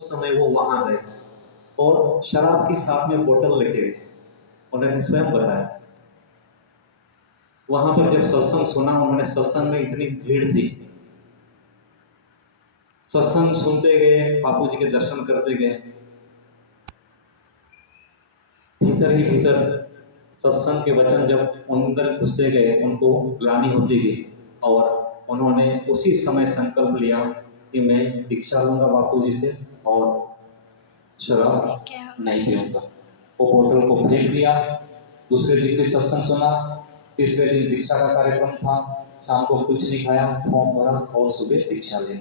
समय वो वहां गए और शराब की साथ में बोतल लेके गए। उन्होंने स्वयं बताया वहां पर जब सत्संग सुना, उन्होंने सत्संग में इतनी भीड़ थी, सत्संग सुनते गए, बापू जी के दर्शन करते गए, भीतर ही भीतर सत्संग के वचन जब अंदर घुसते गए, उनको ग्लानि होती गई और उन्होंने उसी समय संकल्प लिया कि मैं दीक्षा लूंगा बापू जी से और शराब नहीं पीऊंगा। वो बोतल को फेंक दिया। दूसरे दिन भी सत्संग सुना, तीसरे दिन दीक्षा का कार्यक्रम था, शाम को कुछ नहीं खाया, फॉर्म भरा और सुबह दीक्षा ली।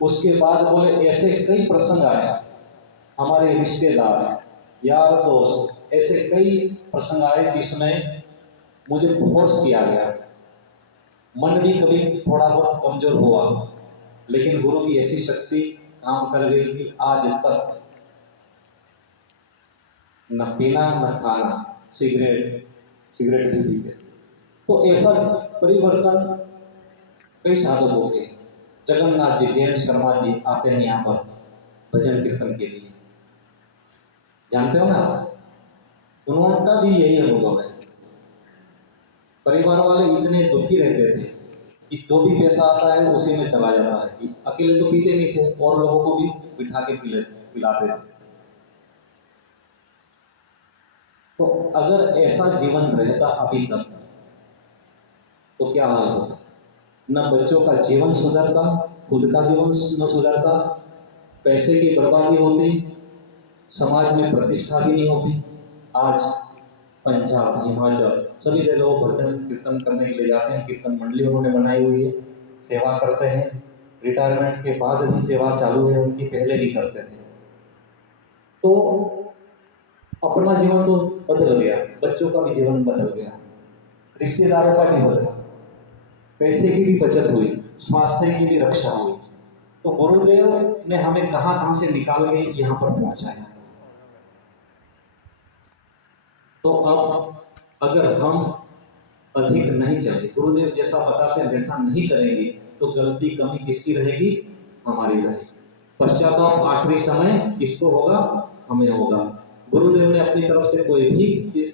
उसके बाद बोले ऐसे कई प्रसंग आया, हमारे रिश्तेदार, यार दोस्त, ऐसे कई प्रसंग आए जिसमें मुझे फोर्स किया गया। मन भी कभी थोड़ा बहुत कमजोर हुआ, लेकिन गुरु की ऐसी शक्ति काम कर गई कि आज तक न पीना न खाना, सिगरेट भी पीते। तो ऐसा परिवर्तन कई साधकों के। जगन्नाथ जी, जैन शर्मा जी आते हैं यहाँ पर भजन कीर्तन के लिए, जानते हो ना, उनका भी यही अनुभव है। परिवार वाले इतने दुखी रहते थे कि जो भी पैसा आता है उसी में चला जाता है, कि अकेले तो पीते नहीं थे और लोगों को भी बिठा के पिलाते थे। तो अगर ऐसा जीवन रहता अभी तक तो क्या हाल होगा? न बच्चों का जीवन सुधरता, खुद का जीवन न सुधरता, पैसे की बर्बादी होती, समाज में प्रतिष्ठा भी नहीं होती। आज पंजाब, हिमाचल सभी जगह वो भजन कीर्तन करने के लिए जाते हैं। कीर्तन मंडली उन्होंने बनाई हुई है, सेवा करते हैं। रिटायरमेंट के बाद भी सेवा चालू है उनकी, पहले भी करते थे। तो अपना जीवन तो बदल गया, बच्चों का भी जीवन बदल गया, रिश्तेदारों का भी बदला, पैसे की भी बचत हुई, स्वास्थ्य की भी रक्षा हुई। तो गुरुदेव ने हमें कहां कहां से निकाल के यहां पर पहुंचाया। तो अब अगर हम अधिक नहीं चले, गुरुदेव जैसा बताते हैं वैसा नहीं करेंगे, तो गलती कमी किसकी रहेगी? हमारी रहेगी। पश्चाताप आखिरी समय किसको होगा? हमें होगा। गुरुदेव ने अपनी तरफ से कोई भी चीज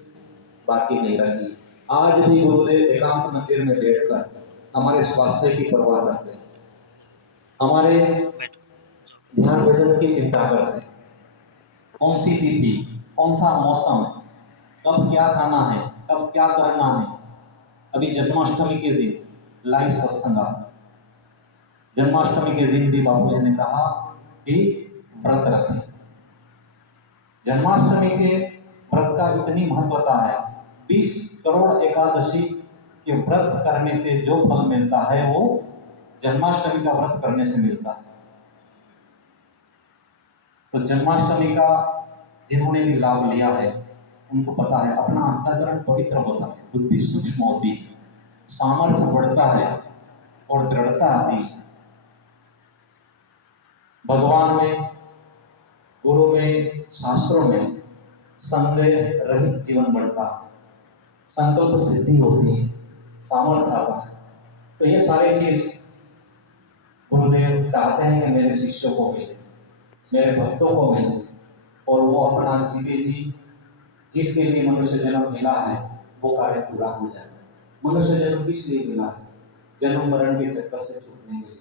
बाकी नहीं रखी। आज भी गुरुदेव एकांत मंदिर में बैठकर हमारे स्वास्थ्य की परवाह करते हैं, हमारे ध्यान भजन की चिंता करते हैं। कौन सी तिथि, कौन सा मौसम, कब क्या खाना है, कब क्या करना है। अभी जन्माष्टमी के दिन लाइव सत्संग आता, जन्माष्टमी के दिन भी बापू जी ने कहा कि व्रत रखें। जन्माष्टमी के व्रत का इतनी महत्वता है, 20 करोड़ एकादशी के व्रत करने से जो फल मिलता है वो जन्माष्टमी का व्रत करने से मिलता है। तो जन्माष्टमी का जिन्होंने भी लाभ लिया है उनको पता है, अपना अंतःकरण पवित्र होता है, बुद्धि सूक्ष्म होती है, सामर्थ्य बढ़ता है और दृढ़ता आती है। भगवान में, गुरु में, शास्त्रों में संदेह रहित जीवन बढ़ता है, संकल्प सिद्धि होती है, सामर्थ्य आता है। तो ये सारी चीज गुरुदेव चाहते हैं कि मेरे शिष्यों को मिले, मेरे भक्तों को मिले, और वो अपना जीते जी जिसके लिए मनुष्य जन्म मिला है वो कार्य पूरा हो जाए। मनुष्य जन्म किस लिए मिला है? जन्म मरण के चक्कर से छूटने के लिए।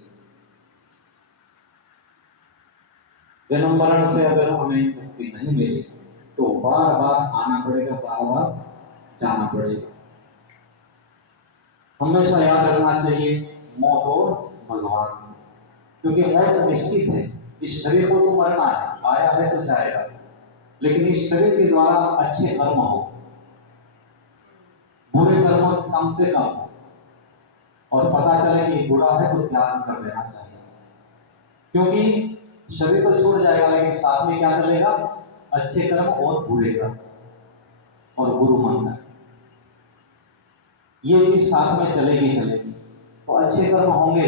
जन्म मरण से अगर हमें मुक्ति नहीं मिली तो बार बार आना पड़ेगा, बार बार जाना पड़ेगा। हमेशा याद रखना चाहिए मौत और भगवान, क्योंकि मौत निश्चित है। इस शरीर को तो मरना है, आया है तो जाएगा, लेकिन इस शरीर के द्वारा अच्छे कर्म हो, बुरे कर्म कम से कम, और पता चले कि बुरा है तो त्याग कर देना चाहिए, क्योंकि शरीर तो छूट जाएगा लेकिन साथ में क्या चलेगा? अच्छे कर्म और बुरे कर्म और गुरु मंत्र, ये चीज साथ में चलेगी चलेगी। तो अच्छे कर्म होंगे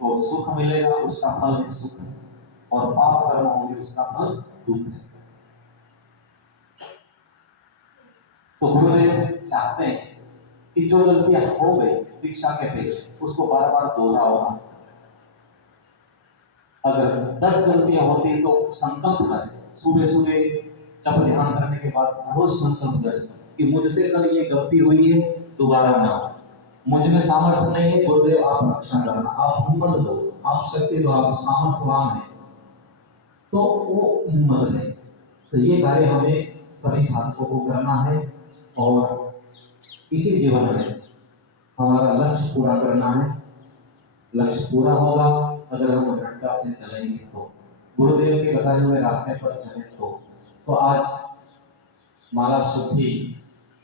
तो सुख मिलेगा, उसका फल है सुख, और पाप कर्म होंगे उसका फल दुख है। तो गुरुदेव चाहते हैं कि जो गलतियां हो गई दीक्षा के पहले उसको बार बार दोहराओ, अगर 10 गलतियां होती तो संकल्प करें, सुबह सुबह जब ध्यान करने के बाद रोज संकल्प करें कि मुझसे कल ये गलती हुई है, दोबारा ना हो। मुझ में सामर्थ्य नहीं है, गुरुदेव आप रक्षा करना, आप हिम्मत दो, आप शक्ति दो, आप सामर्थ्यवान है, तो वो हिम्मत दें। तो ये कार्य हमें सभी साधकों को करना है और इसी जीवन में हमारा लक्ष्य पूरा करना है। लक्ष्य पूरा होगा अगर हम दृढ़ता से चलेंगे तो, गुरुदेव के बताए हुए रास्ते पर चले तो आज माला शुद्धि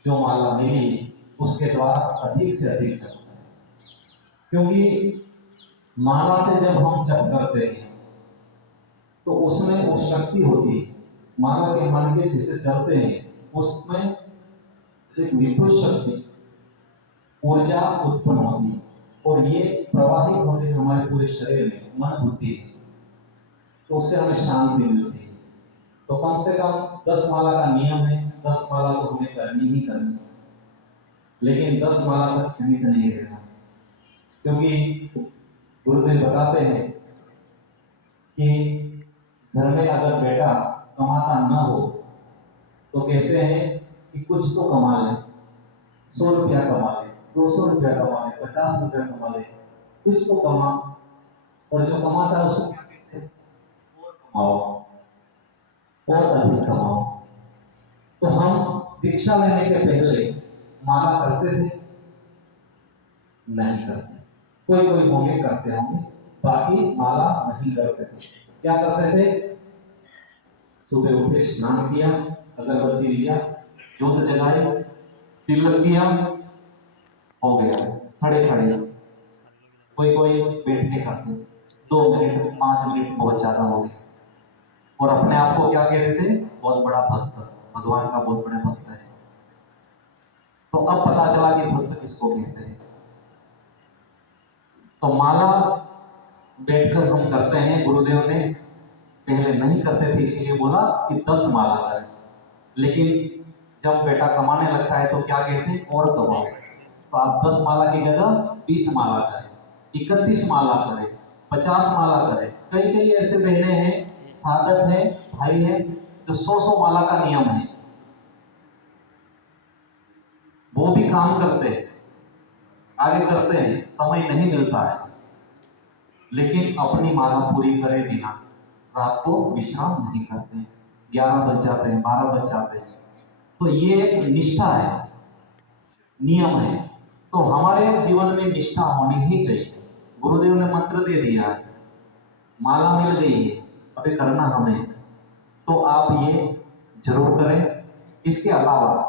जो माला मिली उसके द्वारा अधिक से अधिक जप करें, क्योंकि माला से जब हम जप करते हैं तो उसमें वो शक्ति होती है, माला के मन के जिसे चलते हैं उसमें एक विद्युत शक्ति ऊर्जा उत्पन्न होती है और ये प्रवाहित होते हैं हमारे पूरे शरीर में, मन बुद्धि, तो उससे हमें शांति मिलती है। तो कम से कम 10 माला का नियम है, 10 माला तो हमें करनी ही करनी, लेकिन 10 माला तक सीमित नहीं रहना, क्योंकि गुरुदेव बताते हैं कि घर में अगर बेटा कमाता न हो तो कहते हैं कि कुछ तो कमा ले, 100 रुपया कमा ले, 200 रुपया कमा ले, 50 रुपया कमा ले, कुछ तो कमा, और जो कमाता है उसको क्या कहते हैं, और कमाओ और अधिक कमाओ। तो हम दीक्षा लेने के पहले माला करते थे? नहीं करते। कोई कोई होंगे करते होंगे, बाकी माला नहीं करते थे। क्या करते थे? सुबह उठे, स्नान किया, अगरबत्ती लिया, जोत जलाई, तिलक किया, हो गया, खड़े खड़े। कोई कोई बैठ के करते, 2 मिनट 5 मिनट बहुत ज्यादा हो गया, और अपने आप को क्या कहते थे? बहुत बड़ा भक्त, भगवान का बहुत बड़ा भक्त है। तो अब पता चला कि भक्त किसको कहते हैं। तो माला बैठकर हम करते हैं, गुरुदेव ने पहले नहीं करते थे इसलिए बोला कि 10 माला करें, लेकिन जब बेटा कमाने लगता है तो क्या कहते हैं? और कमाओ। तो आप 10 माला की जगह 20 माला करें, 31 माला करें, 50 माला करें। कई कई ऐसे बहने हैं, साधक हैं, भाई हैं, जो 100 माला का नियम है, वो भी काम करते हैं, आगे करते हैं, समय नहीं मिलता है, लेकिन अपनी माला पूरी करे बिना रात को विश्राम नहीं करते हैं, 11 बज जाते हैं, 12 बज जाते हैं। तो ये एक निष्ठा है, नियम है। तो हमारे जीवन में निष्ठा होनी ही चाहिए। गुरुदेव ने मंत्र दे दिया है, माला मिल गई है, अभी करना हमें, तो आप ये जरूर करें। इसके अलावा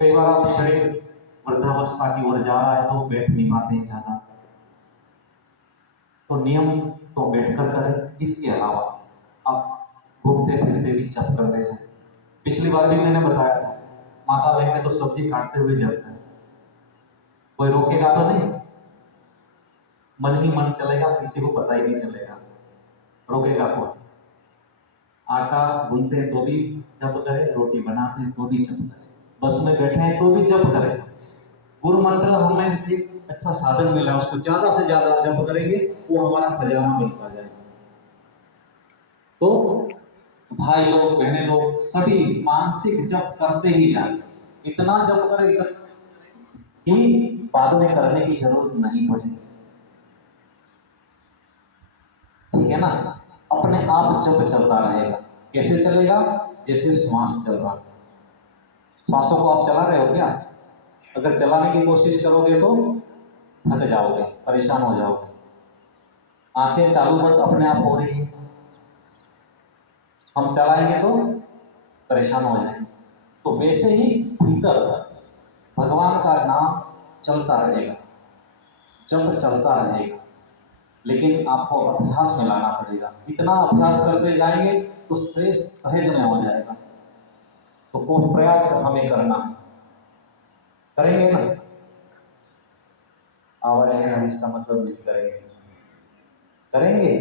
कई बार आप शरीर वृद्धावस्था की ओर जा रहा है तो बैठ नहीं पाते हैं ज्यादा, तो नियम तो बैठकर करें। इसके अलावा आप घूमते फिरते भी जप करते जाए। पिछली बार भी मैंने बताया था, माता बहन तो सब्जी काटते हुए जप करें, कोई रोकेगा तो नहीं, मन ही मन चलेगा, किसी को पता ही नहीं चलेगा, रोकेगा कौन? आटा गूंथते हैं तो भी जप करें, रोटी बनाते हैं तो भी जप करें, बस में बैठे हैं तो भी जप करें। गुरु मंत्र हमें एक अच्छा साधन मिला, उसको ज्यादा से ज्यादा जप करेंगे, वो हमारा खजाना बनता जाएगा। तो भाई लोग, बहने लोग, सभी मानसिक जप करते ही जाए, इतना जप करें, इतना कि बाद में करने की जरूरत नहीं पड़ेगी, ठीक है ना? अपने आप जप चलता रहेगा। कैसे चलेगा? जैसे श्वास चल रहा, श्वासों को आप चला रहे हो क्या? अगर चलाने की कोशिश करोगे तो थक जाओगे, परेशान हो जाओगे। आंखें चालू बंद अपने आप हो रही है, हम चलाएंगे तो परेशान हो जाएंगे। तो वैसे ही भीतर भगवान का नाम चलता रहेगा, जप चलता रहेगा, लेकिन आपको अभ्यास में लाना पड़ेगा। इतना अभ्यास करते जाएंगे तो सहज में हो जाएगा। तो खूब प्रयास हमें करना है, करेंगे ना? आवाज नहीं, इसका मतलब नहीं करेंगे, करेंगे।